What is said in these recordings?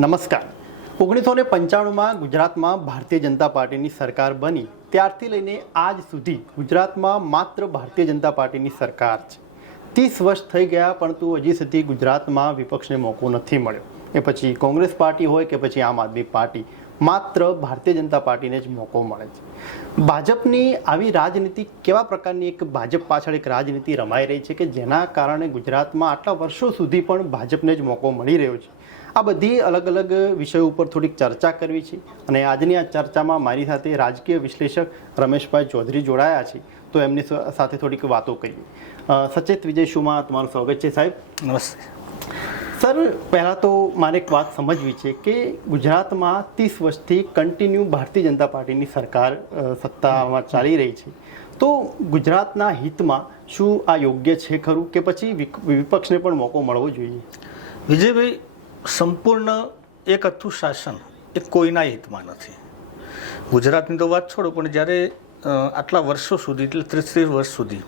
નમસ્કાર. 1995માં ગુજરાતમાં ભારતીય જનતા પાર્ટીની સરકાર બની ત્યારથી લઈને આજ સુધી ગુજરાતમાં માત્ર ભારતીય જનતા પાર્ટીની સરકાર છે. 30 વર્ષ થઈ ગયા પરંતુ હજી સુધી ગુજરાતમાં વિપક્ષને મોકો નથી મળ્યો. એ પછી કોંગ્રેસ પાર્ટી હોય કે પછી આમ આદમી પાર્ટી, માત્ર ભારતીય જનતા પાર્ટીને જ મોકો મળે છે. ભાજપની આવી રાજનીતિ કેવા પ્રકારની એક ભાજપ પાછળ એક રાજનીતિ રમાઈ રહી છે કે જેના કારણે ગુજરાતમાં આટલા વર્ષો સુધી પણ ભાજપને જ મોકો મળી રહ્યો છે. આ બધી અલગ અલગ વિષયો ઉપર થોડીક ચર્ચા કરવી છે અને આજની આ ચર્ચામાં મારી સાથે રાજકીય વિશ્લેષક રમેશભાઈ ચૌધરી જોડાયા છે, તો એમની સાથે થોડીક વાતો કરીએ. સચેત વિજય શોમાં તમારું સ્વાગત છે સાહેબ. નમસ્તે સર, પહેલાં તો મારે એક વાત સમજવી છે કે ગુજરાતમાં 30 વર્ષથી કન્ટિન્યુ ભારતીય જનતા પાર્ટીની સરકાર સત્તામાં ચાલી રહી છે, તો ગુજરાતના હિતમાં શું આ યોગ્ય છે ખરું કે પછી વિપક્ષને પણ મોકો મળવો જોઈએ? વિજયભાઈ, સંપૂર્ણ એક અથ્થું શાસન એ કોઈના હિતમાં નથી. ગુજરાતની તો વાત છોડો, પણ જ્યારે આટલા વર્ષો સુધી એટલે 30 વર્ષ સુધી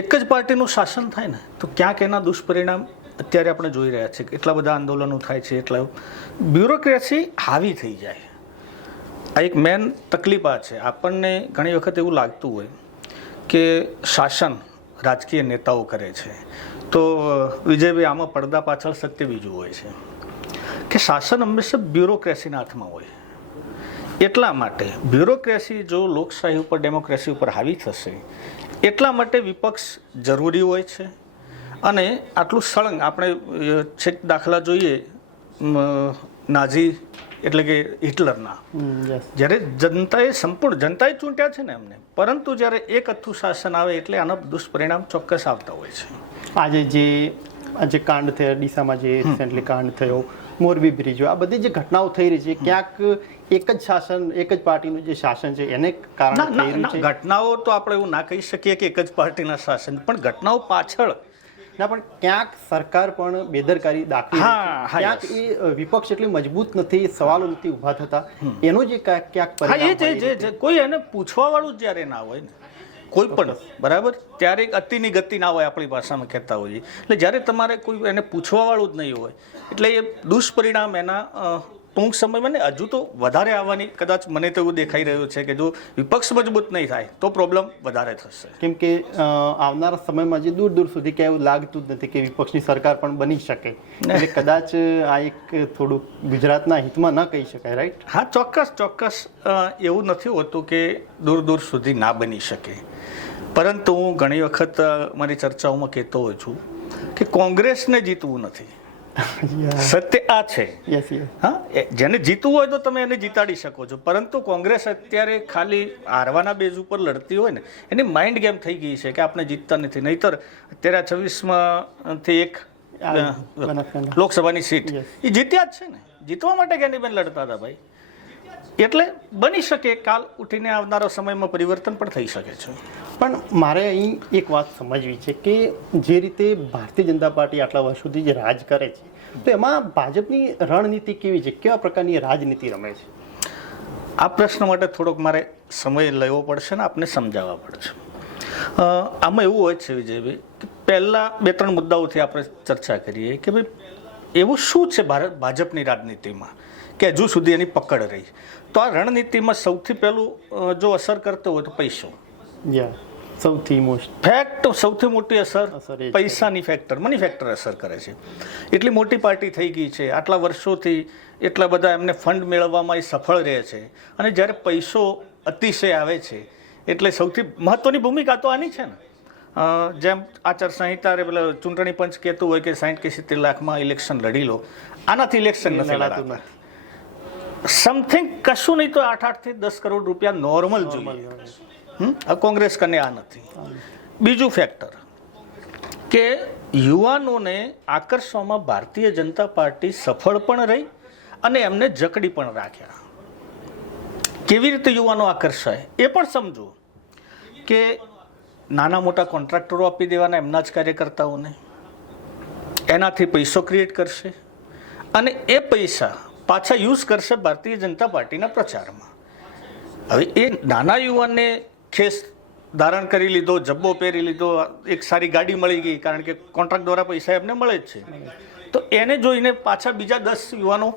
એક જ પાર્ટીનું શાસન થાય ને, તો ક્યાંક એના દુષ્પરિણામ અત્યારે આપણે જોઈ રહ્યા છીએ. એટલા બધા આંદોલનો થાય છે, એટલા બ્યુરોક્રેસી હાવી થઈ જાય. આ એક મેન તકલીફ આ છે. આપણને ઘણી વખત એવું લાગતું હોય કે શાસન રાજકીય નેતાઓ કરે છે, તો વિજયભાઈ આમાં પડદા પાછળ સત્ય બીજું હોય છે કે શાસન હંમેશા બ્યુરોક્રેસીના હાથમાં હોય. એટલા માટે બ્યુરોક્રેસી જો લોકશાહી ઉપર, ડેમોક્રેસી ઉપર હાવી થશે, એટલા માટે વિપક્ષ જરૂરી હોય છે. અને આટલું સળંગ આપણે છેક દાખલા જોઈએ નાઝી એટલે કે હિટલરના, જ્યારે જનતાએ સંપૂર્ણ જનતાએ ચૂંટ્યા છે ને એમને, પરંતુ જ્યારે એક અથ્થું શાસન આવે એટલે આના દુષ્પરિણામ ચોક્કસ આવતા હોય છે. આજે કાંડ થયા ડીસામાં, જે રિસેન્ટલી કાંડ થયો, મોરબી બ્રિજ, આ બધી જે ઘટનાઓ થઈ રહી છે, ક્યાંક એક જ શાસન, એક જ પાર્ટીનું જે શાસન છે એને કારણે થઈ રહ્યું છે. ઘટનાઓ તો આપણે એવું ના કહી શકીએ કે એક જ પાર્ટીના શાસન, પણ ઘટનાઓ પાછળ ના, પણ ક્યાંક સરકાર પણ બેદરકારી દાખવી, ક્યાંક એ વિપક્ષ એટલી મજબૂત નથી, સવાલો નથી ઉભા થતા, એનો જે ક્યાંક પરિણામ કોઈ એને પૂછવા વાળું જ્યારે ના હોય ને, કોઈ પણ બરાબર, ત્યારે એક અતિની ગતિ ના હોય, આપણી ભાષામાં કહેતા હોઈએ. એટલે જ્યારે તમારે કોઈ એને પૂછવા વાળું જ નહીં હોય, એટલે એ દુષ્પરિણામ એના ટૂંક સમયમાં ને હજુ તો વધારે આવવાની કદાચ મને તો એવું દેખાઈ રહ્યું છે કે જો વિપક્ષ મજબૂત નહીં થાય તો પ્રોબ્લેમ વધારે થશે. કેમ કે આવનારા સમયમાં જે દૂર દૂર સુધી ક્યાંય એવું લાગતું જ નથી કે વિપક્ષની સરકાર પણ બની શકે, એટલે કદાચ આ એક થોડુંક ગુજરાતના હિતમાં ન કહી શકાય, રાઈટ? હા, ચોક્કસ એવું નથી હોતું કે દૂર દૂર સુધી ના બની શકે. પરંતુ હું ઘણી વખત મારી ચર્ચાઓમાં કહેતો હોઉં છું કે કોંગ્રેસને જીતવું નથી, સત્ય આ છે. હા, જેને જીતવું હોય તો તમે એને જીતાડી શકો છો, પરંતુ કોંગ્રેસ અત્યારે ખાલી હારવાના બેઝ ઉપર લડતી હોય ને, એની માઇન્ડ ગેમ થઈ ગઈ છે કે આપણે જીતતા નથી. નહીતર અત્યારે 26માંથી એક લોકસભાની સીટ એ જીત્યા જ છે ને, જીતવા માટે કેની બેન લડતા હતા ભાઈ. એટલે બની શકે કાલ ઉઠીને આવનારા સમયમાં પરિવર્તન પણ થઈ શકે છે. પણ મારે અહીં એક વાત સમજવી છે કે જે રીતે ભારતીય જનતા પાર્ટી આટલા વર્ષોથી જે રાજ કરે છે, તો એમાં ભાજપની રણનીતિ કેવી છે, કેવા પ્રકારની રાજનીતિ રમે છે? આ પ્રશ્ન માટે થોડોક મારે સમય લેવો પડશે ને આપને સમજાવવા પડશે. આમાં એવું હોય છે વિજયભાઈ કે પહેલાં 2-3 મુદ્દાઓથી આપણે ચર્ચા કરીએ કે ભાઈ એવું શું છે ભાજપની રાજનીતિમાં કે હજુ સુધી એની પકડ રહી. તો આ રણનીતિમાં સૌથી પહેલું જો અસર કરતો હોય તો પૈસો. સૌથી મોટી અસર પૈસાની ફેક્ટર, મની ફેક્ટર અસર કરે છે. એટલી મોટી પાર્ટી થઈ ગઈ છે, આટલા વર્ષોથી એટલા બધા એમને ફંડ મેળવવામાં એ સફળ રહે છે, અને જ્યારે પૈસો અતિશય આવે છે એટલે સૌથી મહત્વની ભૂમિકા તો આની છે ને. જેમ આચારસંહિતા પેલા ચૂંટણી પંચ કહેતું હોય કે 60 કે 70 લાખમાં ઇલેક્શન લડી લો, આનાથી ઇલેક્શન નથી લડાતું. સમથિંગ કશું નહીં તો 8 થી 10 કરોડ રૂપિયા નોર્મલ જોઈએ. કોંગ્રેસ કને આ નથી. બીજું ફેક્ટર કે યુવાનોને આકર્ષવામાં ભારતીય જનતા પાર્ટી સફળ પણ રહી અને એમને જકડી પણ રાખ્યા. કેવી રીતે યુવાનો આકર્ષાય એ પણ સમજો કે નાના મોટા કોન્ટ્રાક્ટરો આપી દેવાના એમના જ કાર્યકર્તાઓને, એનાથી પૈસો ક્રિએટ કરશે અને એ પૈસા પાછા યુઝ કરશે ભારતીય જનતા પાર્ટીના પ્રચારમાં. હવે એ નાના યુવાનને ખેસ ધારણ કરી લીધો, જબ્બો પહેરી લીધો, એક સારી ગાડી મળી ગઈ, કારણ કે કોન્ટ્રાક્ટ દ્વારા પૈસા એમને મળે જ છે, તો એને જોઈને પાછા બીજા 10 યુવાનો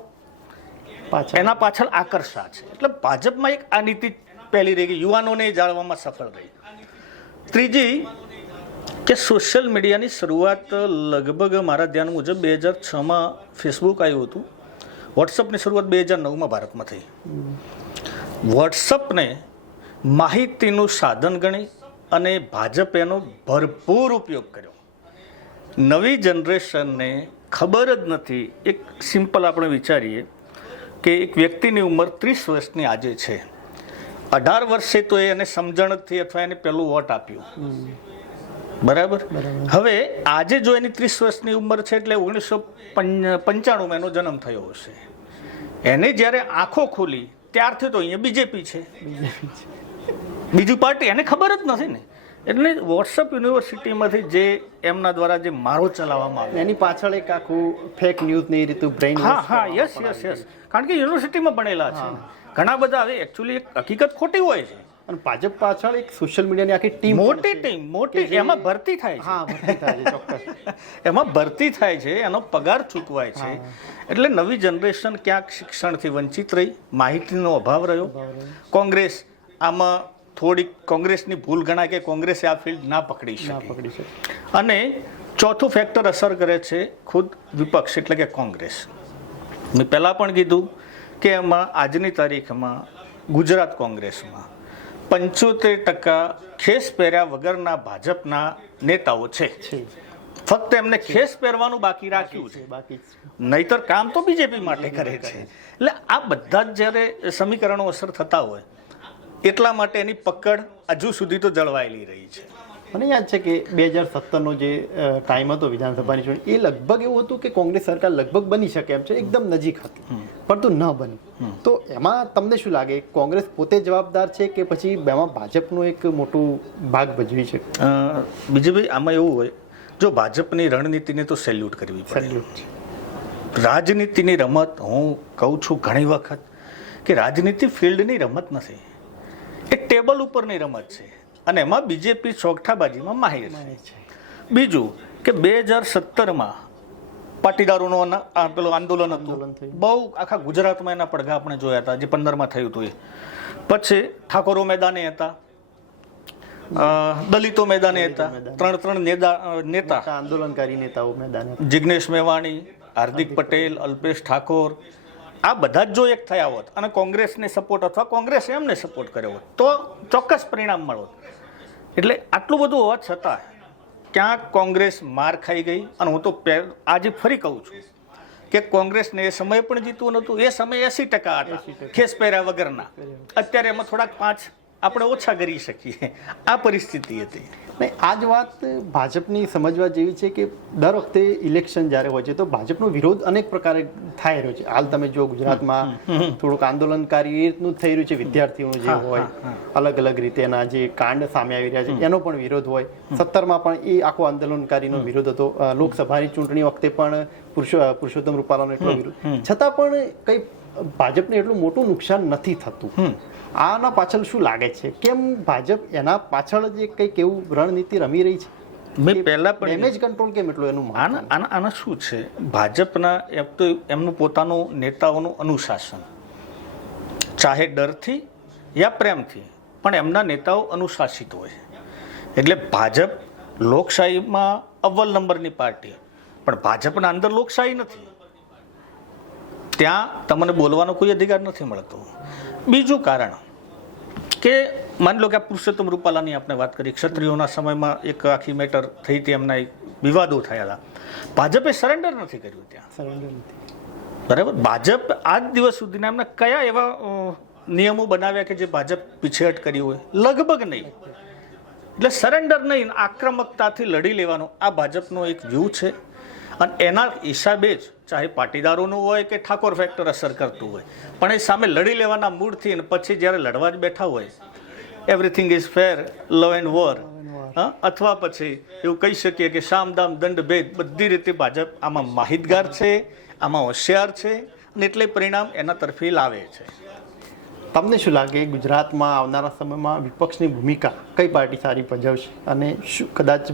એના પાછળ આકર્ષા છે. એટલે ભાજપમાં એક આ નીતિ પહેલી રહી ગઈ, યુવાનોને જાળવામાં સફળ રહી. ત્રીજી કે સોશિયલ મીડિયાની શરૂઆત લગભગ મારા ધ્યાન મુજબ 2006માં ફેસબુક આવ્યું હતું. વોટ્સઅપની શરૂઆત 2009માં ભારતમાં થઈ. વોટ્સઅપને માહિતીનું સાધન ગણી અને ભાજપ એનો ભરપૂર ઉપયોગ કર્યો. નવી જનરેશનને ખબર જ નથી. એક સિમ્પલ આપણે વિચારીએ કે એક વ્યક્તિની ઉંમર 30 વર્ષની આજે છે, 18 વર્ષે તો એને સમજણથી અથવા એને પહેલું વોટ આપ્યું, બરાબર. હવે આજે જો એની 30 વર્ષની ઉંમર છે એટલે 1995માં એનો જન્મ થયો હશે. એને જ્યારે આંખો ખોલી ત્યારથી તો અહીંયા બીજેપી છે, બીજું પાર્ટી એને ખબર જ નથી ને. એટલે વોટ્સઅપ યુનિવર્સિટીમાંથી જે એમના દ્વારા જે મારો ચલાવવામાં આવે એની પાછળ એક આખું ફેક ન્યૂઝની રીતું બ્રેઇન. હા યસ કારણ કે યુનિવર્સિટીમાં ભણેલા છે ઘણા બધા. હવે એકચ્યુઅલી એક હકીકત ખોટી હોય છે અને ભાજપ પાછળ એક સોશિયલ મીડિયાની આખી ટીમ, મોટી એમાં ભરતી થાય છે. હા, ભરતી થાય છે, ચોક્કસ. એમાં ભરતી થાય છે, એનો પગાર ચૂકવાય છે. એટલે નવી જનરેશન ક્યાંક શિક્ષણથી વંચિત રહી, માહિતીનો અભાવ રહ્યો. કોંગ્રેસ આમાં થોડીક કોંગ્રેસની ભૂલ ગણાય કે કોંગ્રેસે આ ફિલ્ડ ના પકડી શકે. અને ચોથું ફેક્ટર અસર કરે છે ખુદ વિપક્ષ એટલે કે કોંગ્રેસ. મેં પહેલાં પણ કીધું કે એમાં આજની તારીખમાં ગુજરાત કોંગ્રેસમાં 75% ખેસ પહેર્યા વગરના ભાજપના નેતાઓ છે. ફક્ત એમને ખેસ પહેરવાનું બાકી રાખ્યું છે, નહીતર કામ તો બીજેપી માટે કરે છે. એટલે આ બધા જ જ્યારે સમીકરણો અસર થતા હોય એટલા માટે એની પકડ હજુ સુધી તો જળવાયેલી રહી છે. મને યાદ છે કે 2017નો જે ટાઈમ હતો વિધાનસભાની ચૂંટણી, એ લગભગ એવું હતું કે કોંગ્રેસ સરકાર લગભગ બની શકે એમ છે, એકદમ નજીક હતી, પરંતુ ન બની. તો એમાં તમને શું લાગે, કોંગ્રેસ પોતે જવાબદાર છે કે પછી એમાં ભાજપનો એક મોટું ભાગ ભજવી છે? બીજુભાઈ આમાં એવું હોય, જો ભાજપની રણનીતિને તો સેલ્યુટ કરવી પડે. રાજનીતિની રમત, હું કહું છું ઘણી વખત કે રાજનીતિ ફિલ્ડની રમત નથી, એ ટેબલ ઉપરની રમત છે. અને એમાં બીજેપી ચોકઠાબાજીમાં માહિર છે. બીજું કે 2017માં પાટીદારોનું પેલું આંદોલન હતું, બહુ આખા ગુજરાતમાં એના પડઘા આપણે જોયા હતા, જે 15માં થયું હતું એ. પછી ઠાકોરો મેદાને હતા, દલિતો મેદાને હતા, ત્રણ નેતા આંદોલનકારી નેતાઓ મેદાને, જિગ્નેશ મેવાણી, હાર્દિક પટેલ, અલ્પેશ ઠાકોર, આ બધા જ જો એક થયા હોત અને કોંગ્રેસને સપોર્ટ અથવા કોંગ્રેસે એમને સપોર્ટ કર્યો હોત તો ચોક્કસ પરિણામ મળોત. એટલે આટલું બધું હોવા છતાં ક્યાંક કોંગ્રેસ માર ખાઈ ગઈ. અને હું તો આજે ફરી કહું છું કે કોંગ્રેસને એ સમયે પણ જીતવું નહોતું, એ સમયે 80% હતા ખેસ પહેર્યા વગરના. અત્યારે એમાં થોડાક 5 આપણે ઓછા કરી શકીએ, આ પરિસ્થિતિ હતી. નહીં, આ જ વાત ભાજપની સમજવા જેવી છે કે દર વખતે ઇલેક્શન જ્યારે હોય છે તો ભાજપનો વિરોધ અનેક પ્રકારે થઈ રહ્યો છે. હાલ તમે જો ગુજરાતમાં થોડુંક આંદોલનકારી એ રીતનું થઈ રહ્યું છે, વિદ્યાર્થીઓનું જે હોય અલગ અલગ રીતે એના જે કાંડ સામે આવી રહ્યા છે એનો પણ વિરોધ હોય. 17માં પણ એ આખો આંદોલનકારીનો વિરોધ હતો. લોકસભાની ચૂંટણી વખતે પણ પુરુષોત્તમ રૂપાલાનો એટલો વિરોધ, છતાં પણ કંઈ ભાજપને એટલું મોટું નુકસાન નથી થતું. આના પાછળ શું લાગે છે, કેમ ભાજપ એના પાછળ જે કંઈક એવું રણનીતિ રમી રહી છે? મેં પહેલા પણ ડેમેજ કંટ્રોલ કેમ એટલું એનું? આના શું છે, ભાજપના એમનું પોતાનું નેતાઓનું અનુશાસન, ચાહે ડરથી યા પ્રેમથી, પણ એમના નેતાઓ અનુશાસિત હોય. એટલે ભાજપ લોકશાહીમાં અવ્વલ નંબરની પાર્ટી, પણ ભાજપના અંદર લોકશાહી નથી. ત્યાં તમને બોલવાનો કોઈ અધિકાર નથી મળતો. બીજું કારણ કે માની લો કે આ પુરુષોત્તમ રૂપાલાની આપણે વાત કરી, ક્ષત્રિયોના સમયમાં એક આખી મેટર થઈ હતી, એમના વિવાદો થયા હતા. ભાજપે સરેન્ડર નથી કર્યું ત્યાં, બરાબર. ભાજપ આજ દિવસ સુધીના એમને કયા એવા નિયમો બનાવ્યા કે જે ભાજપ પીછેહટ કરી હોય? લગભગ નહીં. એટલે સરેન્ડર નહીં, આક્રમકતાથી લડી લેવાનો આ ભાજપનો એક વ્યૂ છે. અને એના હિસાબે જ ચાહે પાટીદારોનું હોય કે ઠાકોર ફેક્ટર અસર કરતું હોય, પણ એ સામે લડી લેવાના મૂડથી અને પછી જ્યારે લડવા જ બેઠા હોય, everything is fair, love and war, અથવા પછી એવું કહી શકીએ કે સામ દામ દંડ ભેદ, બધી રીતે ભાજપ આમાં માહિતગાર છે, આમાં હોશિયાર છે, અને એટલે પરિણામ એના તરફી લાવે છે. તમને શું લાગે ગુજરાતમાં આવનારા સમયમાં વિપક્ષની ભૂમિકા કઈ પાર્ટી સારી ભજવશે? અને શું કદાચ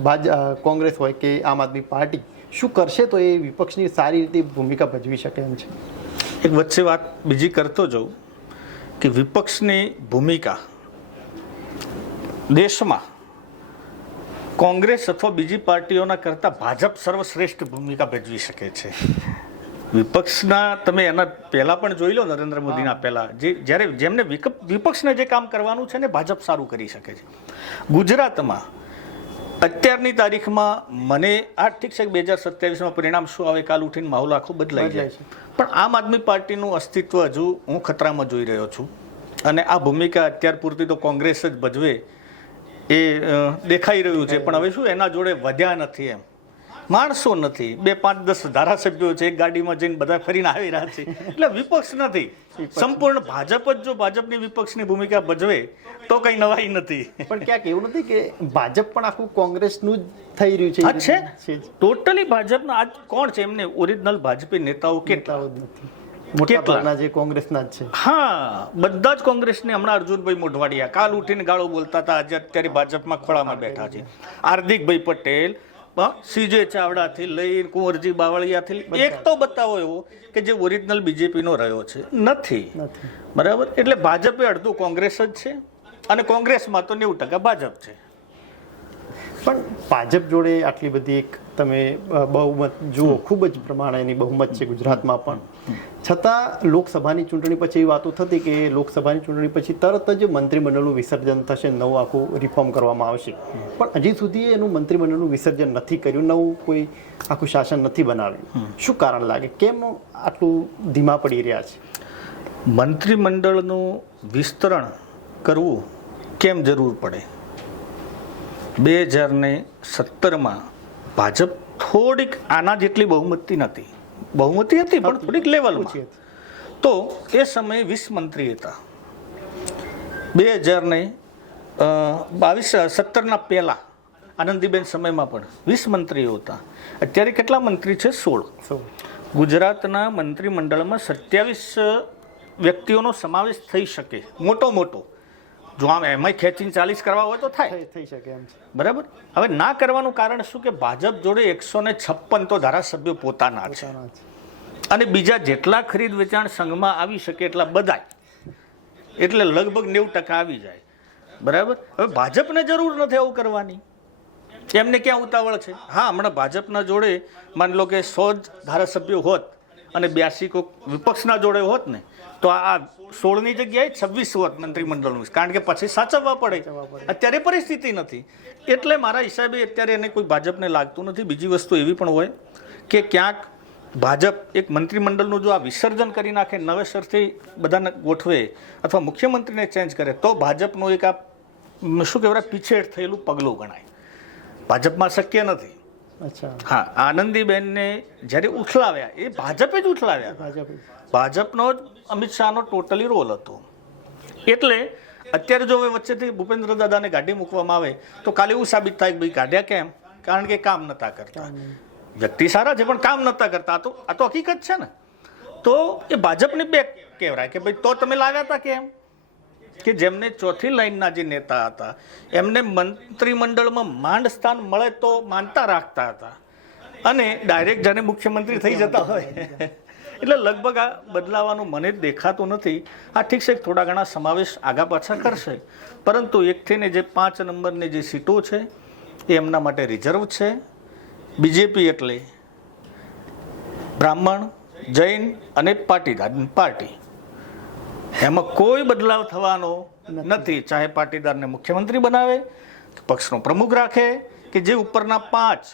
કોંગ્રેસ હોય કે આમ આદમી પાર્ટી શું કરશે તો એ વિપક્ષની સારી રીતે ભૂમિકા ભજવી શકે એમ છે? એક વચ્ચે વાત બીજી કરતો જાઉં કે વિપક્ષની ભૂમિકા દેશમાં કોંગ્રેસ અથવા બીજી પાર્ટીઓના કરતાં ભાજપ સર્વશ્રેષ્ઠ ભૂમિકા ભજવી શકે છે. વિપક્ષના તમે એના પહેલાં પણ જોઈ લો, નરેન્દ્ર મોદીના પહેલાં જ્યારે જેમને વિપક્ષને જે કામ કરવાનું છે ને ભાજપ સારું કરી શકે છે. ગુજરાતમાં અત્યારની તારીખમાં મને આ ઠીક છે 2027માં પરિણામ શું આવે, કાલ ઉઠીને માહોલ આખો બદલાઈ જાય છે, પણ આમ આદમી પાર્ટીનું અસ્તિત્વ હજુ હું ખતરામાં જોઈ રહ્યો છું. અને આ ભૂમિકા અત્યાર પૂરતી તો કોંગ્રેસ જ ભજવે એ દેખાઈ રહ્યું છે. પણ હવે શું એના જોડે વધ્યા નથી, એમ માણસો નથી, 2, 5, 10 ધારાસભ્યો છે, એક ગાડીમાં જઈને બધા ફરીને આવી રહ્યા છે, એટલે વિપક્ષ નથી. સંપૂર્ણ ભાજપ જ જો ભાજપની વિપક્ષની ભૂમિકા ભજવે તો કઈ નવાઈ નથી. પણ ક્યાંક એવું નથી કે ભાજપ પણ આખું કોંગ્રેસનું જ થઈ રહ્યું છે? હા છે, ટોટલી ભાજપના. આજ કોણ છે એમને ઓરિજિનલ ભાજપી નેતાઓ કેટલા નથી, મોટા ભાગના જે કોંગ્રેસના જ છે. હા, બધા જ કોંગ્રેસને. હમણાં અર્જુનભાઈ મોઢવાડિયા કાલ ઉઠીને ગાળો બોલતા હતા, આજે અત્યારે ભાજપમાં ખોળામાં બેઠા છે. હાર્દિકભાઈ પટેલ, સીજે ચાવડાથી લઈને કુંવરજી બાવળિયાથી, એક તો બતાવો એવો કે જે ઓરિજિનલ બીજેપીનો રહ્યો છે? નથી. બરાબર. એટલે ભાજપે અડધું કોંગ્રેસ જ છે અને કોંગ્રેસમાં તો 90% ભાજપ છે. પણ ભાજપ જોડે આટલી બધી એક તમે બહુમત જુઓ, ખૂબ જ પ્રમાણેની બહુમત છે ગુજરાતમાં પણ, છતાં લોકસભાની ચૂંટણી પછી એવી વાતો થતી કે લોકસભાની ચૂંટણી પછી તરત જ મંત્રીમંડળનું વિસર્જન થશે, નવું આખું રિફોર્મ કરવામાં આવશે. પણ હજી સુધી એનું મંત્રીમંડળનું વિસર્જન નથી કર્યું, નવું કોઈ આખું શાસન નથી બનાવ્યું. શું કારણ લાગે, કેમ આટલું ધીમા પડી રહ્યા છે? મંત્રીમંડળનું વિસ્તરણ કરવું કેમ જરૂર પડે? 2017માં ભાજપ થોડીક આના જેટલી બહુમતી નથી, બહુમતી હતી પણ થોડીક લેવલમાં. તો એ સમયે 20 મંત્રી હતા. 2017ના પહેલા આનંદીબેન સમયમાં પણ 20 મંત્રીઓ હતા. અત્યારે કેટલા મંત્રી છે? 16. ગુજરાતના મંત્રીમંડળમાં 27 વ્યક્તિઓનો સમાવેશ થઈ શકે, મોટો. જો આમ એમાં ખેંચીને 40 કરવા હોય તો થઈ શકે એમ છે. બરાબર. હવે ના કરવાનું કારણ શું કે ભાજપ જોડે 156 તો ધારાસભ્યો પોતાના છે અને બીજા જેટલા ખરીદ વેચાણ સંઘમાં આવી શકે એટલા બધા, એટલે લગભગ 90% આવી જાય. બરાબર. હવે ભાજપને જરૂર નથી આવું કરવાની, એમને ક્યાં ઉતાવળ છે? હા, હમણાં ભાજપના જોડે માની લો કે 100 ધારાસભ્યો હોત અને 82 વિપક્ષના જોડે હોત ને, તો આ 16ની જગ્યાએ 26 હોત મંત્રીમંડળનું, કારણ કે પછી સાચવવા પડે. અત્યારે પરિસ્થિતિ નથી, એટલે મારા હિસાબે અત્યારે એને કોઈ ભાજપને લાગતું નથી. બીજી વસ્તુ એવી પણ હોય કે ક્યાંક ભાજપ એક મંત્રીમંડળનું જો આ વિસર્જન કરી નાખે, નવેસરથી બધાને ગોઠવે અથવા મુખ્યમંત્રીને ચેન્જ કરે, તો ભાજપનું એક આ શું કહેવાય પીછેડ થયેલું પગલું ગણાય. ભાજપમાં શક્ય નથી. હા, આનંદીબેનને જ્યારે ઉઠલાવ્યા, એ ભાજપે જ ઉઠલાવ્યા. ભાજપનો જ અમિત શાહનો ટોટલી રોલ હતો. એટલે અત્યારે જો હવે વચ્ચેથી ભૂપેન્દ્ર દાદાને ગાડી મૂકવામાં આવે તો કાલે એવું સાબિત થાય કે ભાઈ કાઢ્યા કેમ? કારણ કે કામ નતા કરતા. વ્યક્તિ સારા છે પણ કામ નતા કરતા. આ તો હકીકત છે ને. તો એ ભાજપની બેક કહેવાય કે ભાઈ તો તમે લાવ્યા હતા કેમ? કે જેમને ચોથી લાઈનના જે નેતા હતા એમને મંત્રીમંડળમાં માંડ સ્થાન મળે તો માનતા રાખતા હતા અને ડાયરેક્ટ જાણે મુખ્યમંત્રી થઈ જતા હોય. એટલે લગભગ આ બદલાવાનું મને જ દેખાતું નથી. આ ઠીક છે, થોડા ઘણા સમાવેશ આગા પાછા કરશે, પરંતુ એકથી ને જે 5 નંબરની જે સીટો છે એ એમના માટે રિઝર્વ છે. બીજેપી એટલે બ્રાહ્મણ, જૈન અને પાટીદાર પાર્ટી, એમાં કોઈ બદલાવ થવાનો નથી. ચાહે પાટીદારને મુખ્યમંત્રી બનાવે, પક્ષનો પ્રમુખ રાખે, કે જે ઉપરના 5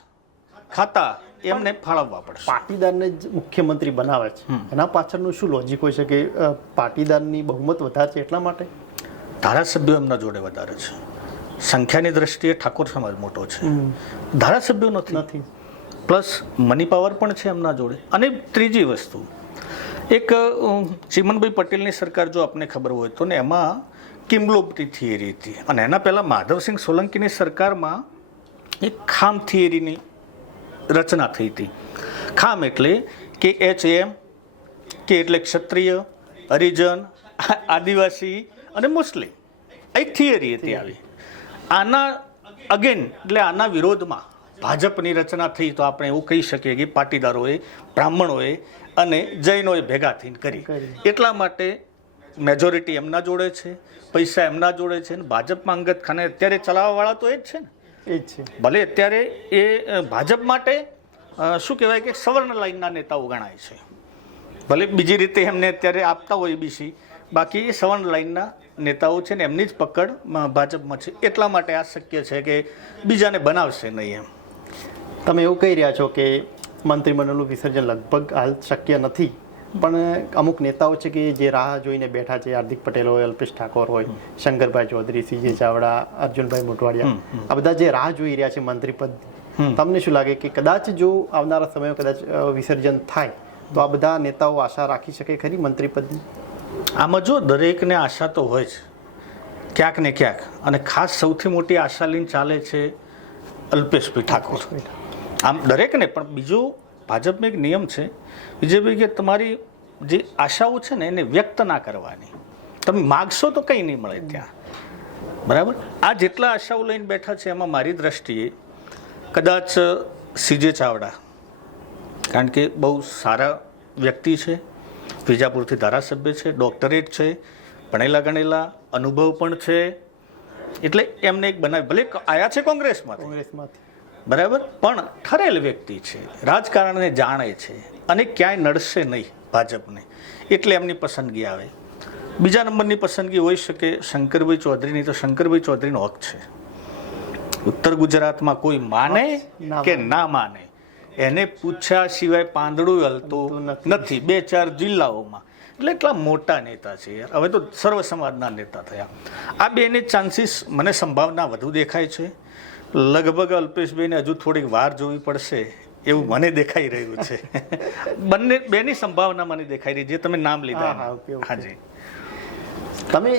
ખાતા એમને ફાળવવા પડશે. પાટીદારને જ મુખ્યમંત્રી બનાવે છે, એના પાછળનું શું લોજિક હોય છે? કે પાટીદારની બહુમત વધારે છે એટલા માટે? ધારાસભ્યો એમના જોડે વધારે છે. સંખ્યાની દ્રષ્ટિએ ઠાકોર સમાજ મોટો છે, ધારાસભ્યો નથી. પ્લસ મની પાવર પણ છે એમના જોડે. અને ત્રીજી વસ્તુ, એક ચીમનભાઈ પટેલની સરકાર જો આપને ખબર હોય તો ને, એમાં કિમ્બલોપની થિયરી હતી અને એના પહેલાં માધવસિંહ સોલંકીની સરકારમાં એક ખામ થિયરીની રચના થઈ હતી. ખામ એટલે કે HM, કે એટલે ક્ષત્રિય, હરિજન, આદિવાસી અને મુસ્લિમ, એક થિયરી હતી આવી. આના અગેન એટલે આના વિરોધમાં ભાજપની રચના થઈ તો આપણે એવું કહી શકીએ કે પાટીદારોએ, બ્રાહ્મણોએ અને જૈનોએ ભેગા થઈને કરી. એટલા માટે મેજોરિટી એમના જોડે છે, પૈસા એમના જોડે છે, અને ભાજપમાં અંગત ખાને અત્યારે ચલાવવાવાળા તો એ જ છે ને. એ જ છે. ભલે અત્યારે એ ભાજપ માટે શું કહેવાય કે સવર્ણ લાઈનના નેતાઓ ગણાય છે, ભલે બીજી રીતે એમને અત્યારે આપતા હોય બીસી, બાકી એ સવર્ણ લાઈનના નેતાઓ છે ને એમની જ પકડ ભાજપમાં છે. એટલા માટે આ શક્ય છે કે બીજાને બનાવશે નહીં એમ. તમે એવું કહી રહ્યા છો કે મંત્રીમંડળનું વિસર્જન લગભગ હાલ શક્ય નથી, પણ અમુક નેતાઓ છે કે જે રાહ જોઈને બેઠા છે, હાર્દિક પટેલ હોય, અલ્પેશ ઠાકોર હોય, શંકરભાઈ ચૌધરી, સીજે ચાવડા, અર્જુનભાઈ મોઢવાડિયા, આ બધા જે રાહ જોઈ રહ્યા છે મંત્રીપદ, તમને શું લાગે કે કદાચ જો આવનારા સમયમાં કદાચ વિસર્જન થાય તો આ બધા નેતાઓ આશા રાખી શકે ખરી મંત્રીપદની? આમાં જો દરેકને આશા તો હોય જ ક્યાંક ને ક્યાંક, અને ખાસ સૌથી મોટી આશા લઈને ચાલે છે અલ્પેશભાઈ ઠાકોર. આમ દરેકને, પણ બીજું ભાજપનો એક નિયમ છે વિજયભાઈ કે તમારી જે આશાઓ છે ને એને વ્યક્ત ના કરવાની. તમે માગશો તો કંઈ નહીં મળે ત્યાં, બરાબર. આ જેટલા આશાઓ લઈને બેઠા છે એમાં મારી દ્રષ્ટિએ કદાચ સીજે ચાવડા, કારણ કે બહુ સારા વ્યક્તિ છે, વિજાપુરથી ધારાસભ્ય છે, ડોક્ટરેટ છે, ભણેલા ગણેલા, અનુભવ પણ છે, એટલે એમને એક બનાવી, ભલે આયા છે કોંગ્રેસમાંથી, બરાબર, પણ ઠરેલ વ્યક્તિ છે, રાજકારણને જાણે છે અને ક્યાંય નડશે નહીં ભાજપને, એટલે એમની પસંદગી આવે. બીજા નંબરની પસંદગી હોઈ શકે શંકરભાઈ ચૌધરીની, તો શંકરભાઈ ચૌધરીનો હક છે. ઉત્તર ગુજરાતમાં કોઈ માને કે ના માને એને પૂછ્યા સિવાય પાંદડું હલતું નથી 2-4 જિલ્લાઓમાં. એટલે એટલા મોટા નેતા છે યાર, હવે તો સર્વ સમાજના નેતા થયા. આ બેને ચાન્સીસ મને સંભાવના વધુ દેખાય છે. લગભગ અલ્પેશભાઈને હજુ થોડીક વાર જોવી પડશે એવું મને દેખાઈ રહ્યું છે. બેની સંભાવના મને દેખાઈ રહી, જે તમે નામ લીધા. હાજી, તમે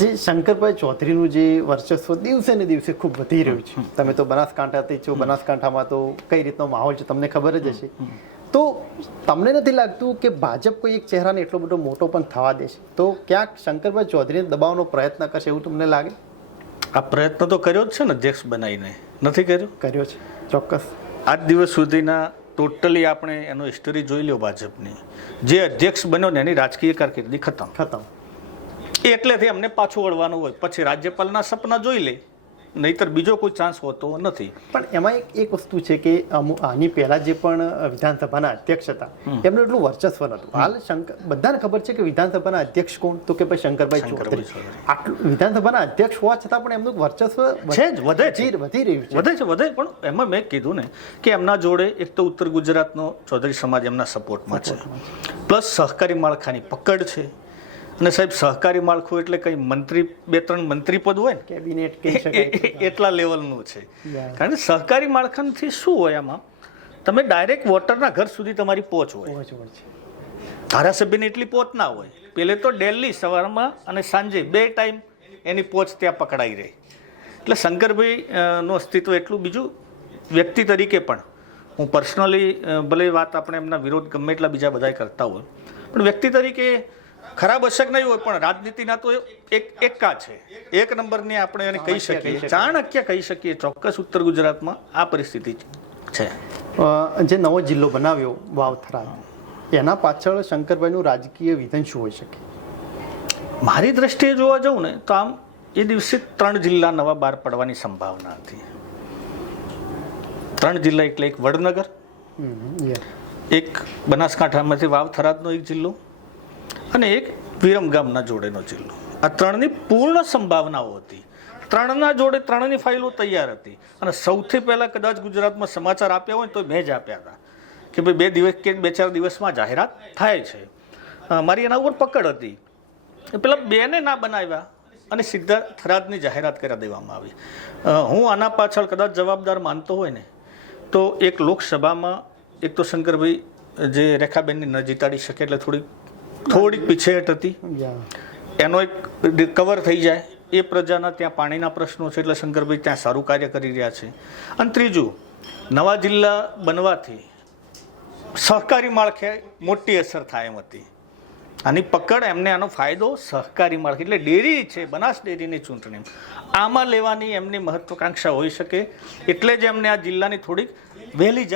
જે શંકરભાઈ ચૌધરીનું જે વર્ચસ્વ દિવસે ને દિવસે ખૂબ વધી રહ્યું છે, તમે તો બનાસકાંઠાથી છો, બનાસકાંઠામાં તો કઈ રીતનો માહોલ છે તમને ખબર જ હશે, તો તમને નથી લાગતું કે ભાજપ કોઈ એક ચહેરાને એટલો બધો મોટો પણ થવા દેશે તો ક્યાંક શંકરભાઈ ચૌધરીને દબાવવાનો પ્રયત્ન કરશે એવું તમને લાગે? આ પ્રયત્ન તો કર્યો જ છે ને અધ્યક્ષ બનાવીને, નથી કર્યો? કર્યો છે ચોક્કસ. આજ દિવસ સુધીના ટોટલી આપણે એનો હિસ્ટરી જોઈ લ્યો ભાજપની, જે અધ્યક્ષ બન્યો ને એની રાજકીય કારકિર્દી ખતમ. એટલેથી અમને પાછું વળવાનું હોય, પછી રાજ્યપાલના સપના જોઈ લે, નહીતર બીજો કોઈ ચાન્સ હોતો નથી. પણ એમાં એક વસ્તુ છે કે આની પહેલા જે પણ વિધાનસભાના અધ્યક્ષ હતા એમનું એટલું વર્ચસ્વ નહોતું. હાલ બધાને ખબર છે કે વિધાનસભાના અધ્યક્ષ કોણ, તો કે ભાઈ શંકરભાઈ ચૌધરી. આટલું વિધાનસભાના અધ્યક્ષ હોવા છતાં પણ એમનું વર્ચસ્વ છે જ, વધી રહ્યું છે, વધે. પણ એમાં મેં કીધું ને કે એમના જોડે એક તો ઉત્તર ગુજરાતનો ચૌધરી સમાજ એમના સપોર્ટમાં છે, પ્લસ સહકારી માળખાની પકડ છે. અને સાહેબ સહકારી માળખું એટલે કંઈ મંત્રી 2-3 મંત્રી પદ હોય ને કેબિનેટ એટલા લેવલનું છે. કારણ કે સહકારી માળખાથી શું હોય, આમાં તમે ડાયરેક્ટ વોટરના ઘર સુધી તમારી પહોંચ હોય. ધારાસભ્યની એટલી પહોંચ ના હોય. પહેલે તો ડેલી સવારમાં અને સાંજે 2 ટાઈમ એની પહોંચ ત્યાં પકડાઈ રહી. એટલે શંકરભાઈનું અસ્તિત્વ એટલું. બીજું વ્યક્તિ તરીકે પણ હું પર્સનલી, ભલે વાત આપણે એમના વિરોધ ગમે એટલા બીજા બધા કરતા હોય, પણ વ્યક્તિ તરીકે ખરાબ અશક નહીં હોય, પણ રાજનીતિના તો એકા છે, એક નંબરની આપણે એને કહી શકીએ, ચાણક્ય કહી શકીએ. ચોક્કસ ઉત્તર ગુજરાતમાં આ પરિસ્થિતિ છે. જે નવો જિલ્લો બનાવ્યો વાવ-થરાદ, એના પાછળ શંકરભાઈનું રાજકીય વિધન શું હોઈ શકે? મારી દ્રષ્ટિએ જોવા જાઉં ને તો આમ એ દિવસે 3 જિલ્લા નવા બહાર પડવાની સંભાવના હતી. 3 જિલ્લા એટલે એક વડનગર, એક બનાસકાંઠામાંથી વાવ-થરાદનો એક જિલ્લો અને એક વિરમગામના જોડેનો જિલ્લો. આ 3ની પૂર્ણ સંભાવનાઓ હતી. 3ના જોડે 3ની ફાઇલો તૈયાર હતી. અને સૌથી પહેલાં કદાચ ગુજરાતમાં સમાચાર આપ્યા હોય તો મેં જ આપ્યા હતા કે ભાઈ 2 દિવસ કે 2-4 દિવસમાં જાહેરાત થાય છે. મારી એના ઉપર પકડ હતી. પેલા 2ને ના બનાવ્યા અને સીધા થરાદની જાહેરાત કરી દેવામાં આવી. હું આના પાછળ કદાચ જવાબદાર માનતો હોય ને તો એક લોકસભામાં એક તો શંકરભાઈ જે રેખાબેનની ન જીતાડી શકે એટલે થોડીક પીછેહટ હતી, એનો એક કવર થઈ જાય. એ પ્રજાના ત્યાં પાણીના પ્રશ્નો છે એટલે શંકરભાઈ ત્યાં સારું કાર્ય કરી રહ્યા છે. અને ત્રીજું, નવા જિલ્લા બનવાથી સહકારી માળખે મોટી અસર થાય એમ હતી. આની પકડ એમને આનો ફાયદો સહકારી માળખું એટલે ડેરી છે, બનાસ ડેરીની ચૂંટણી આમાં લેવાની એમની મહત્વાકાંક્ષા હોઈ શકે, એટલે જ એમને આ જિલ્લાની થોડીક વહેલી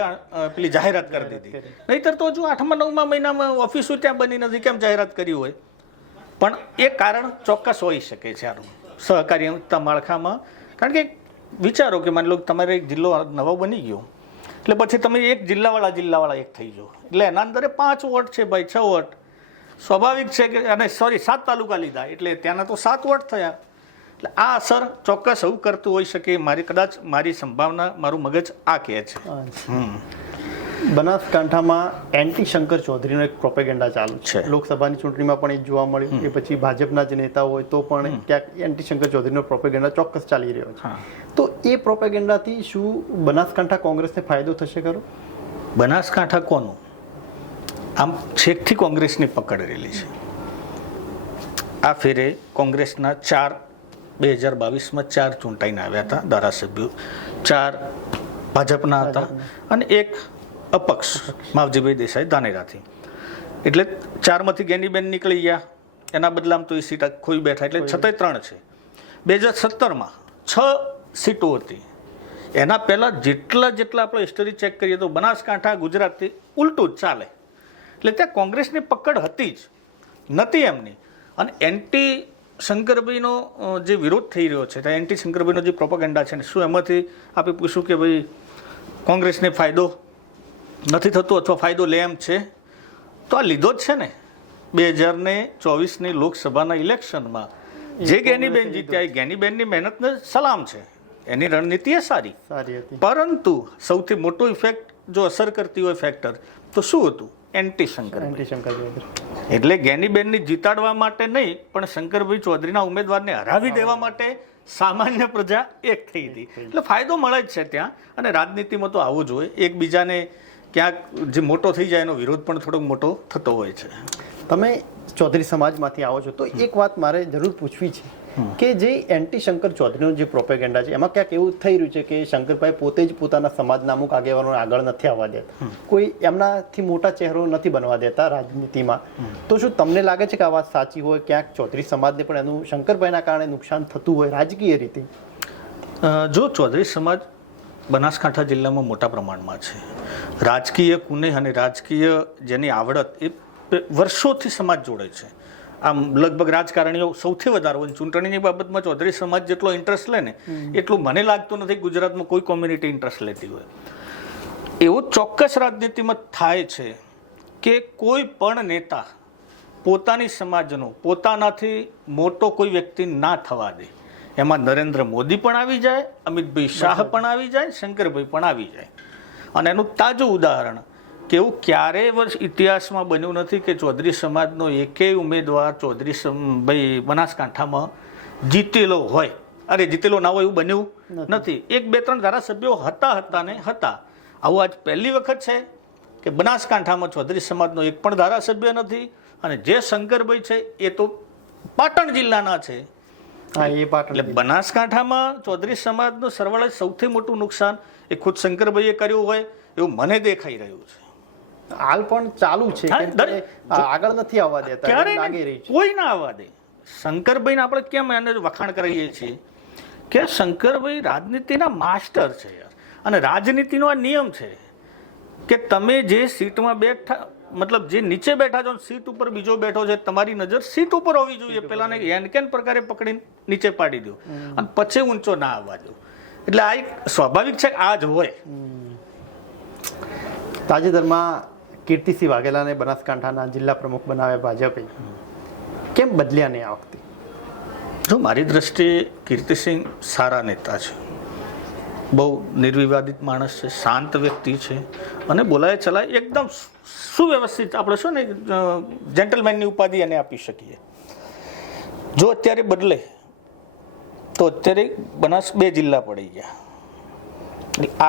પેલી જાહેરાત કરી દીધી. નહીંતર તો હજુ 8મા 9મા મહિનામાં ઓફિસો ત્યાં બની નથી, કેમ જાહેરાત કરી હોય? પણ એ કારણ ચોક્કસ હોઈ શકે છે આનું સહકારી માળખામાં. કારણ કે વિચારો કે માની લો તમારે એક જિલ્લો નવો બની ગયો એટલે પછી તમે એક જિલ્લાવાળા એક થઈ જાઓ એટલે એના અંદર 5 વોટ છે ભાઈ, 6 વોટ સ્વાભાવિક છે કે, અને 7 તાલુકા લીધા એટલે ત્યાંના તો 7 વોટ થયા. એટલે આ અસર ચોક્કસ એવું કરતું હોઈ શકે. મારી સંભાવના, મારું મગજ આ કહે છે. બનાસકાંઠામાં એન્ટી શંકર ચૌધરીનો એક પ્રોપેગેન્ડા ચાલુ છે. લોકસભાની ચૂંટણીમાં પણ એ જોવા મળ્યું, એ પછી ભાજપના જ નેતા હોય તો પણ ક્યાંક એન્ટી શંકર ચૌધરીનો પ્રોપેગેન્ડા ચોક્કસ ચાલી રહ્યો છે. તો એ પ્રોપેગેન્ડાથી શું બનાસકાંઠા કોંગ્રેસને ફાયદો થશે ખરો? બનાસકાંઠા કોનું? આમ છેકથી કોંગ્રેસની પકડ રહેલી છે. આ ફેરે કોંગ્રેસના 2022માં 4 ચૂંટાઈને આવ્યા હતા ધારાસભ્યો, 4 ભાજપના હતા અને 1 અપક્ષ માવજીભાઈ દેસાઈ ધાનેરાથી. એટલે 4માંથી ગેનીબેન નીકળી ગયા, એના બદલામાં તો એ સીટ ખોઈ બેઠા, એટલે 36 છે. 2017માં 6 સીટો હતી. એના પહેલાં જેટલા આપણે હિસ્ટરી ચેક કરીએ તો બનાસકાંઠા ગુજરાતથી ઉલટું જ ચાલે. એટલે ત્યાં કોંગ્રેસની પકડ હતી જ નથી એમની. અને એન્ટી શંકરભાઈનો જે વિરોધ થઈ રહ્યો છે, ત્યાં એન્ટી શંકરભાઈનો જે પ્રોપેગેન્ડા છે ને, શું એમાંથી આપણે પૂછ્યું કે ભાઈ કોંગ્રેસને ફાયદો નથી થતો અથવા ફાયદો લે એમ છે? તો આ લીધો જ છે ને 2024ની લોકસભાના ઇલેક્શનમાં જે ગેનીબેન જીત્યા, એ ગેનીબેનની મહેનતને સલામ છે, એની રણનીતિ એ સારી હતી. પરંતુ સૌથી મોટો ઇફેક્ટ જો અસર કરતી હોય ફેક્ટર તો શું હતું? એન્ટી શંકર. એટલે ગેનીબેનની જીતાડવા માટે નહીં, પણ શંકરભાઈ ચૌધરીના ઉમેદવારને હરાવી દેવા માટે સામાન્ય પ્રજા એક થઈ હતી. એટલે ફાયદો મળે જ છે ત્યાં. અને રાજનીતિમાં તો આવું જ હોય, એકબીજાને ક્યાંક જે મોટો થઈ જાય એનો વિરોધ પણ થોડોક મોટો થતો હોય છે. તમે ચૌધરી સમાજમાંથી આવો છો તો એક વાત મારે જરૂર પૂછવી છે કે જે એન્ટી શંકર ચૌધરીનો જે પ્રોપેગેન્ડા છે, એમાં ક્યાંક એવું થઈ રહ્યું છે કે શંકરભાઈ પોતે જ પોતાના સમાજના અમુક આગેવાનોને આગળ નથી આવવા દેતા, કોઈ એમનાથી મોટા ચહેરો નથી બનવા દેતા રાજનીતિમાં. તો શું તમને લાગે છે કે આ વાત સાચી હોય, ક્યાંક ચૌધરી સમાજને પણ એનું શંકરભાઈના કારણે નુકસાન થતું હોય રાજકીય રીતે? જો ચૌધરી સમાજ બનાસકાંઠા જિલ્લામાં મોટા પ્રમાણમાં છે, રાજકીય કુનેહ અને રાજકીય જેની આવડત એ વર્ષોથી સમાજ જોડે છે. આમ લગભગ રાજકારણીઓ સૌથી વધારે હોય. ચૂંટણીની બાબતમાં ચૌધરી સમાજ જેટલો ઇન્ટરેસ્ટ લે ને એટલું મને લાગતું નથી ગુજરાતમાં કોઈ કોમ્યુનિટી ઇન્ટરેસ્ટ લેતી હોય. એવું ચોક્કસ રાજનીતિમાં થાય છે કે કોઈ પણ નેતા પોતાની સમાજનો પોતાનાથી મોટો કોઈ વ્યક્તિ ના થવા દે. એમાં નરેન્દ્ર મોદી પણ આવી જાય, અમિતભાઈ શાહ પણ આવી જાય, શંકરભાઈ પણ આવી જાય. અને એનું તાજું ઉદાહરણ કે એવું ક્યારેય વર્ષ ઇતિહાસમાં બન્યું નથી કે ચૌધરી સમાજનો એકેય ઉમેદવાર ભાઈ બનાસકાંઠામાં જીતેલો હોય. અરે જીતેલો ના હોય એવું બન્યું નથી. 1-2-3 ધારાસભ્યો હતા. આવું આજ પહેલી વખત છે કે બનાસકાંઠામાં ચૌધરી સમાજનો એક પણ ધારાસભ્ય નથી. અને જે શંકરભાઈ છે એ તો પાટણ જિલ્લાના છે. એટલે બનાસકાંઠામાં ચૌધરી સમાજનું સરવાળે સૌથી મોટું નુકસાન એ ખુદ શંકરભાઈએ કર્યું હોય એવું મને દેખાઈ રહ્યું છે. હાલ પણ ચાલુ છે, આગળ નથી આવવા દેતા, લાગી રહી છે. કોઈ ના આવવા દે. શંકરભાઈને આપણે કેમ એને વખાણ કરીએ છીએ કે શંકરભાઈ રાજનીતિના માસ્ટર છે યાર. અને રાજનીતિનો આ નિયમ છે કે તમે જે સીટમાં બેઠા, મતલબ જે નીચે બેઠા છો, સીટ ઉપર બીજો બેઠો છે, તમારી નજર સીટ ઉપર હોવી જોઈએ. પેલાને હેન્ડકેન પ્રકારે પકડીને નીચે પાડી દો અને પછી ઊંચો ના આવવા દો. એટલે આ એક સ્વાભાવિક છે, આ જ હોય. તાજેતરમાં કીર્તિસિંહ વાઘેલાને બનાસકાંઠાના જિલ્લા પ્રમુખ બનાવ્યા ભાજપે, કેમ બદલ્યા નહીં આ વખતે? જો મારી દ્રષ્ટિએ કીર્તિસિંહ સારા નેતા છે, બહુ નિર્વિવાદિત માણસ છે, શાંત વ્યક્તિ છે અને બોલાય ચલાય એકદમ સુવ્યવસ્થિત. આપણે શું ને જેન્ટલમેનની ઉપાધિ એને આપી શકીએ. જો અત્યારે બદલે તો અત્યારે બનાસ 2 જિલ્લા પડી ગયા.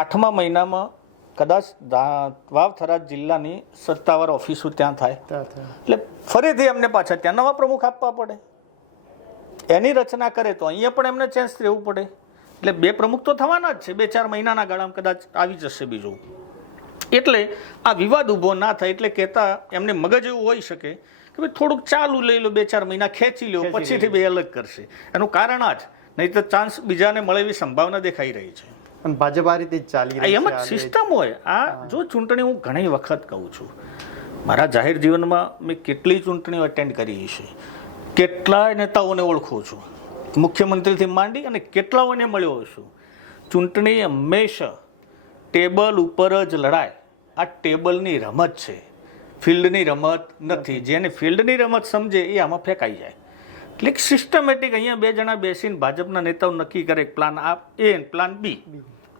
8મા મહિનામાં કદાચ વાવ-થરાદ જિલ્લાની સત્તાવાર ઓફિસો ત્યાં થાય, એટલે ફરીથી એમને પાછા ત્યાં નવા પ્રમુખ આપવા પડે. એની રચના કરે તો અહીંયા પણ એમને ચેન્જ રહેવું પડે. એટલે 2 પ્રમુખ તો થવાના જ છે. 2-4 મહિનાના ગાળામાં કદાચ આવી જશે બીજું. એટલે આ વિવાદ ઊભો ના થાય એટલે કહેતા એમને મગજ એવું હોઈ શકે કે ભાઈ થોડુંક ચાલુ લઈ લો, 2-4 મહિના ખેંચી લો, પછીથી બે અલગ કરશે. એનું કારણ આ જ, નહીં તો ચાન્સ બીજાને મળે એવી સંભાવના દેખાઈ રહી છે. અને ભાજપ આ રીતે જ ચાલી રહી એમ જ સિસ્ટમ હોય. આ જો ચૂંટણી હું ઘણી વખત કહું છું, મારા જાહેર જીવનમાં મેં કેટલી ચૂંટણીઓ અટેન્ડ કરી છે, કેટલાય નેતાઓને ઓળખું છું, મુખ્યમંત્રીથી માંડી અને કેટલાઓને મળ્યો છું. ચૂંટણી હંમેશા ટેબલ ઉપર જ લડાય. આ ટેબલની રમત છે, ફિલ્ડની રમત નથી. જેને ફિલ્ડની રમત સમજે એ આમાં ફેંકાઈ જાય. એટલે સિસ્ટમેટિક અહીંયા 2 જણા બેસીને ભાજપના નેતાઓ નક્કી કરે પ્લાન A પ્લાન B,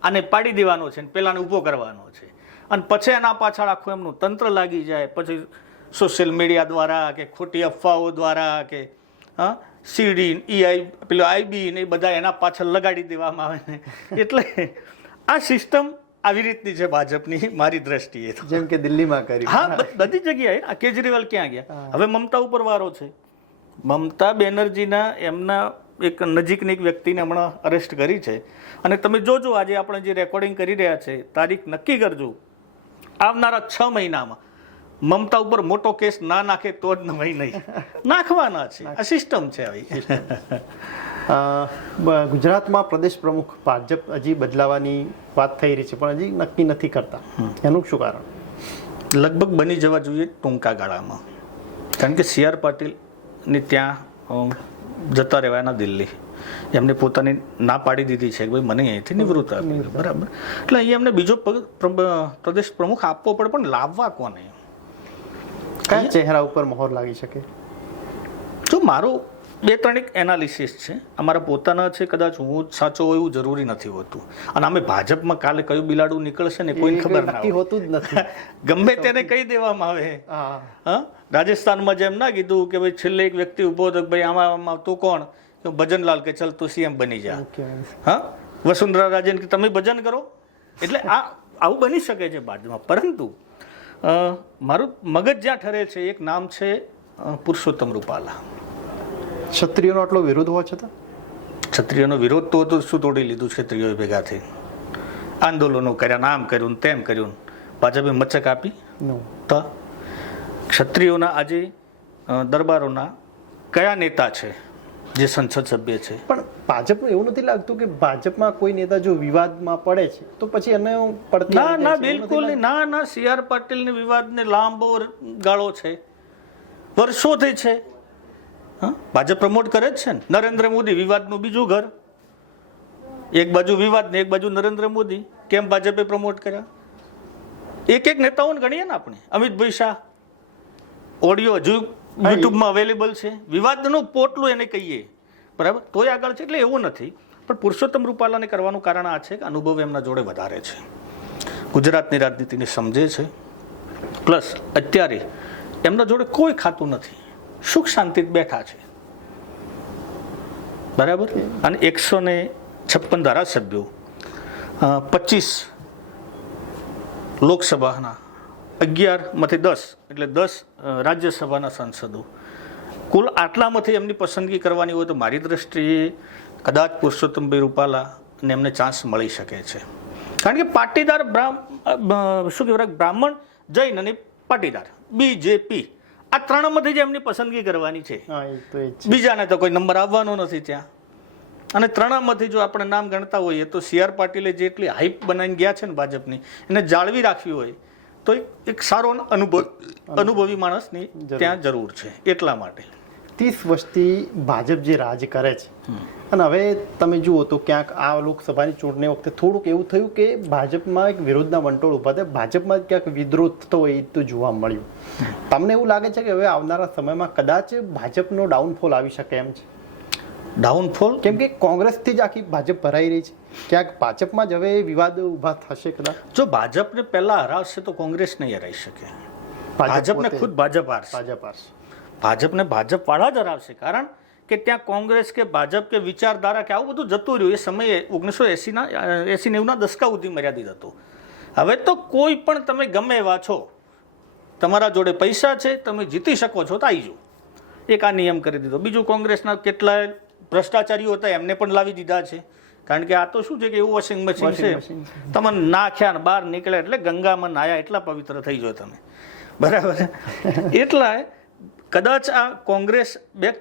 આને પાડી દેવાનો છે ને પેલાને ઊભો કરવાનો છે, અને પછી એના પાછળ આખું એમનું તંત્ર લાગી જાય. પછી સોશિયલ મીડિયા દ્વારા કે ખોટી અફવાઓ દ્વારા કે CD, EI, પેલો IB ને એ બધા એના પાછળ લગાડી દેવામાં આવે ને. એટલે આ સિસ્ટમ આવી રીતની છે ભાજપની, મારી દ્રષ્ટિએ. જેમ કે દિલ્હીમાં કરી. હા, બધી જગ્યાએ. આ કેજરીવાલ ક્યાં ગયા? હવે મમતા ઉપર વારો છે. મમતા બેનર્જીના એમના એક નજીકની એક વ્યક્તિને હમણાં અરેસ્ટ કરી છે. અને તમે જોજો, આજે આપણે જે રેકોર્ડિંગ કરી રહ્યા છે, તારીખ નક્કી કરજો, આવનારા 6 મહિનામાં મમતા ઉપર મોટો કેસ ના નાખે તો જ નવાઈ નહીં, નાખવાના છે. આ સિસ્ટમ છે આવી. ગુજરાતમાં પ્રદેશ પ્રમુખ ભાજપ હજી બદલાવાની વાત થઈ રહી છે, પણ હજી નક્કી નથી કરતા. એનું શું કારણ? લગભગ બની જવા જોઈએ ટૂંકા ગાળામાં. કારણ કે CR પાટીલ ને ત્યાં જતા રહેવાના દિલ્હી, એમને પોતાની ના પાડી દીધી છે કે ભાઈ મને અહીંથી નિવૃત્ત આપી, બરાબર. એટલે અહીંયા એમને બીજો પ્રદેશ પ્રમુખ આપવો પડે, પણ લાવવા કોને? કયા ચહેરા ઉપર મહોર લાગી શકે? જો મારો 2-3 એક એનાલિસિસ છે, અમારા પોતાના છે, કદાચ હું જ સાચો હોય એવું જરૂરી નથી હોતું. અને અમે ભાજપમાં કાલે કયું બિલાડું નીકળશે ને કોઈને ખબર ના હોતું જ નથી. ગમે તેને કહી દેવામાં આવે. હા, રાજસ્થાનમાં જેમ ના કીધું કે ભાઈ છેલ્લે એક વ્યક્તિ ઉભો હતો, ભાઈ આમાં તું કોણ? ભજનલાલ કે ચલ તું CM બની જા. હા, વસુંધરા રાજન કે તમે ભજન કરો. એટલે આવું બની શકે છે ભાજપમાં. પરંતુ મારું મગજ જ્યાં ઠરે છે, એક નામ છે પુરુષોત્તમ રૂપાલા. ક્ષત્રિયોનો આટલો વિરોધ હોવા છતાં? ક્ષત્રિયોનો વિરોધ તો હતો, શું તોડી લીધું ક્ષત્રિયોએ ભેગા થઈ? આંદોલનો કર્યા, નામ કર્યું, તેમ કર્યું, ભાજપે મચક આપી. તો ક્ષત્રિયોના આજે દરબારોના કયા નેતા છે જે સંસદ સભ્ય છે? પણ ભાજપનું એવું નથી લાગતું કે ભાજપમાં કોઈ નેતા જો વિવાદમાં પડે છે તો પછી એને પડતી? ના, બિલકુલ નહીં. ના, CR પાટીલની વિવાદને લાંબો ગાળો છે, વર્ષોથી છે. હા, ભાજપ પ્રમોટ કરે જ છે ને. નરેન્દ્ર મોદી વિવાદનું બીજું ઘર. એક બાજુ વિવાદ ને એક બાજુ નરેન્દ્ર મોદી. કેમ ભાજપે પ્રમોટ કર્યા? એક નેતાઓને ગણીએ ને આપણે. અમિતભાઈ શાહ, ઓડિયો હજુ યુટ્યુબમાં અવેલેબલ છે. વિવાદનું પોટલું એને કહીએ, બરાબર, તોય આગળ છે. એટલે એવું નથી. પણ પુરુષોત્તમ રૂપાલાને કરવાનું કારણ આ છે કે અનુભવ એમના જોડે વધારે છે, ગુજરાતની રાજનીતિને સમજે છે. પ્લસ અત્યારે એમના જોડે કોઈ ખાતું નથી, સુખ શાંતિ બેઠા છે, બરાબર. અને 156 ધારાસભ્યો, 25 લોકસભાના, 11માંથી 10 એટલે 10 રાજ્યસભાના સાંસદો, કુલ આટલામાંથી એમની પસંદગી કરવાની હોય તો મારી દ્રષ્ટિએ કદાચ પુરુષોત્તમભાઈ રૂપાલાને એમને ચાન્સ મળી શકે છે. કારણ કે પાટીદાર શું કહેવાય, બ્રાહ્મણ, જૈન અને પાટીદાર, BJP, આ 3માંથી જ એમની પસંદગી કરવાની છે. બીજાને તો કોઈ નંબર આવવાનો નથી ત્યાં. અને 3માંથી જો આપણે નામ ગણતા હોઈએ તો CR પાટીલે જેટલી હાઈપ બનાવીને ગયા છે ને ભાજપની, એને જાળવી રાખવી હોય તો એક સારો અનુભવી માણસની ત્યાં જરૂર છે. એટલા માટે 30 વર્ષથી ભાજપ જે રાજ કરે છે, અને હવે તમે જુઓ તો ક્યાંક આ લોકસભાની ચૂંટણી વખતે થોડુંક એવું થયું કે ભાજપમાં એક વિરોધના વંટોળ ઉભા થયા, ભાજપમાં ક્યાંક વિદ્રોહ થતો હોય એ તો જોવા મળ્યું. તમને એવું લાગે છે કે હવે આવનારા સમયમાં કદાચ ભાજપનો ડાઉનફોલ આવી શકે એમ છે? ડાઉનફોલ કેમ કે કોંગ્રેસથી જ આખી ભાજપ ભરાઈ રહી છે, ક્યાંક ભાજપમાં જ હવે વિવાદ ઉભા થશે કદાચ? જો ભાજપને પહેલા હરાવશે તો કોંગ્રેસ નહીં હરાઈ શકે. ભાજપને ખુદ ભાજપ હારશે. ભાજપને ભાજપ વાળા જ હરાવશે. કારણ કે ત્યાં કોંગ્રેસ કે ભાજપ કે વિચારધારા કે આવું બધું જતું રહ્યું. એ સમયે 1980-90ના દશકા સુધી મર્યાદિત હતું. હવે તો કોઈ પણ તમે ગમે એવા છો, તમારા જોડે પૈસા છે, તમે જીતી શકો છો તો આવી જાઓ. એક આ નિયમ કરી દીધો. બીજું, કોંગ્રેસના કેટલાય ભ્રષ્ટાચારીઓ હતા એમને પણ લાવી દીધા છે. કારણ કે આ તો શું છે કે એવું વોશિંગ મશીન છે, તમે નાખ્યા ને બહાર નીકળ્યા એટલે ગંગામાં નાયા એટલા પવિત્ર થઈ જાઓ તમે, બરાબર. એટલા કદાચ આ કોંગ્રેસ બેક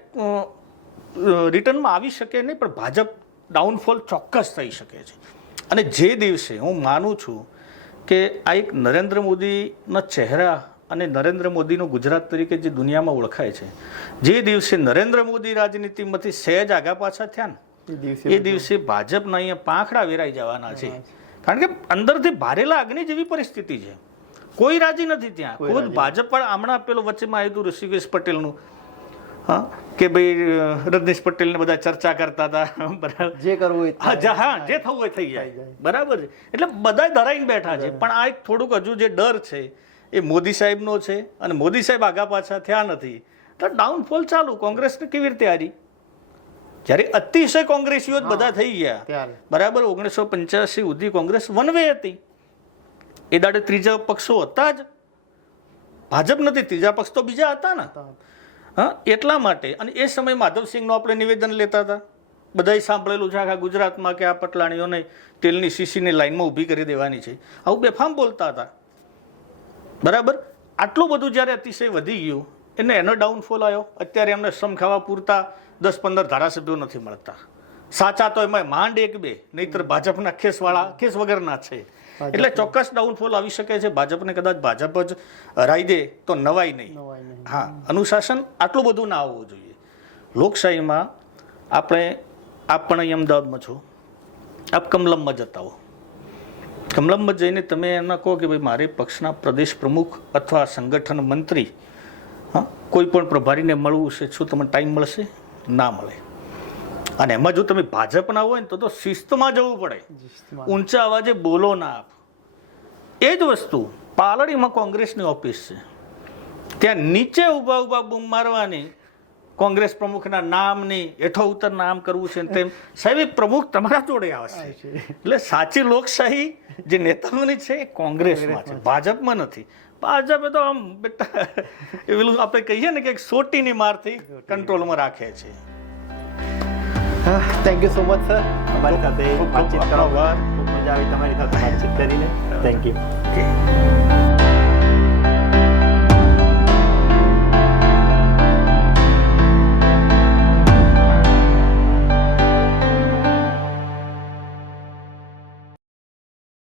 રિટર્નમાં આવી શકે નહીં, પણ ભાજપ ડાઉનફોલ ચોક્કસ થઈ શકે છે. અને જે દિવસે હું માનું છું કે આ એક નરેન્દ્ર મોદીના ચહેરા અને નરેન્દ્ર મોદીનું ગુજરાત તરીકે જે દુનિયામાં ઓળખાય છે, જે દિવસે નરેન્દ્ર મોદી રાજનીતિમાંથી સહેજ આગા પાછા થયા ને એ દિવસે ભાજપના અહીંયા પાંખડા વેરાઈ જવાના છે. કારણ કે અંદરથી ભારેલા અગ્નિ જેવી પરિસ્થિતિ છે, કોઈ રાજી નથી ત્યાં. ખુદ ભાજપ પણ હમણાં પેલો વચ્ચેમાં આવ્યું હતું ઋષિકેશ પટેલનું, હા, કે ભાઈ રજનીશ પટેલને બધા ચર્ચા કરતા હતા, બરાબર, જે કરવું હા જે થવું હોય થઈ જાય, બરાબર છે. એટલે બધા ધરાઈને બેઠા છે. પણ આ એક થોડુંક હજુ જે ડર છે એ મોદી સાહેબનો છે, અને મોદી સાહેબ આગા પાછા થયા નથી તો ડાઉનફોલ ચાલુ. કોંગ્રેસને કેવી રીતે હારી? જ્યારે અતિશય કોંગ્રેસીઓ જ બધા થઈ ગયા, બરાબર. 1985 સુધી કોંગ્રેસ વન વે હતી. એ દાડે ત્રીજા પક્ષો હતા જ, ભાજપ નથી, ત્રીજા પક્ષ તો બીજા હતા ને. હા, એટલા માટે. અને એ સમયે માધવસિંહનું આપણે નિવેદન લેતા હતા, બધાએ સાંભળેલું છે આખા ગુજરાતમાં કે આ પટલાણીઓને તેલની શીશીની લાઈનમાં ઊભી કરી દેવાની છે, આવું બેફામ બોલતા હતા, બરાબર. આટલું બધું જ્યારે અતિશય વધી ગયું એનો ડાઉનફોલ આવ્યો. અત્યારે એમને સમ ખાવા પૂરતા 10-15 ધારાસભ્યો નથી મળતા. સાચા તો એમાં માંડ 1-2, નહીતર ભાજપના કેસ વગરના છે. એટલે ચોક્કસ ડાઉનફોલ આવી શકે છે. ભાજપને કદાચ ભાજપ જ હરાઈ દે તો નવાઈ નહીં. હા, અનુશાસન આટલું બધું ના આવવું જોઈએ. લોકશાહીમાં આપણે અહીં અમદાવાદમાં છો, આપ કમલમમાં જતા હો, કમલમમાં જઈને તમે એના કહો કે ભાઈ મારે પક્ષના પ્રદેશ પ્રમુખ અથવા સંગઠન મંત્રી, હા, કોઈ પણ પ્રભારીને મળવું છે, શું તમને ટાઈમ મળશે? ના મળે. અને એમાં જો તમે ભાજપના હોય ને તો શિસ્તમાં જવું પડે, ઊંચા અવાજે બોલો ના આપ. એ જ વસ્તુ પાલડીમાં કોંગ્રેસની ઓફિસ છે, ત્યાં નીચે ઊભા બૂમ મારવાની, કોંગ્રેસ પ્રમુખના નામની હેઠો ઉતર નામ કરવું છે તેમ. સાહેબ પ્રમુખ તમારા જોડે આવશે. એટલે સાચી લોકશાહી જે નેતાઓની છે એ કોંગ્રેસમાં છે, ભાજપમાં નથી. ભાજપે તો આમ બેટા એવું આપણે કહીએ ને કે સોટીની મારથી કંટ્રોલમાં રાખે છે. Thank you so much sir, અમારી સાથે વાતચીત કરવા. ખૂબ મજા આવી તમારી સાથે વાતચીત કરીને. Thank you.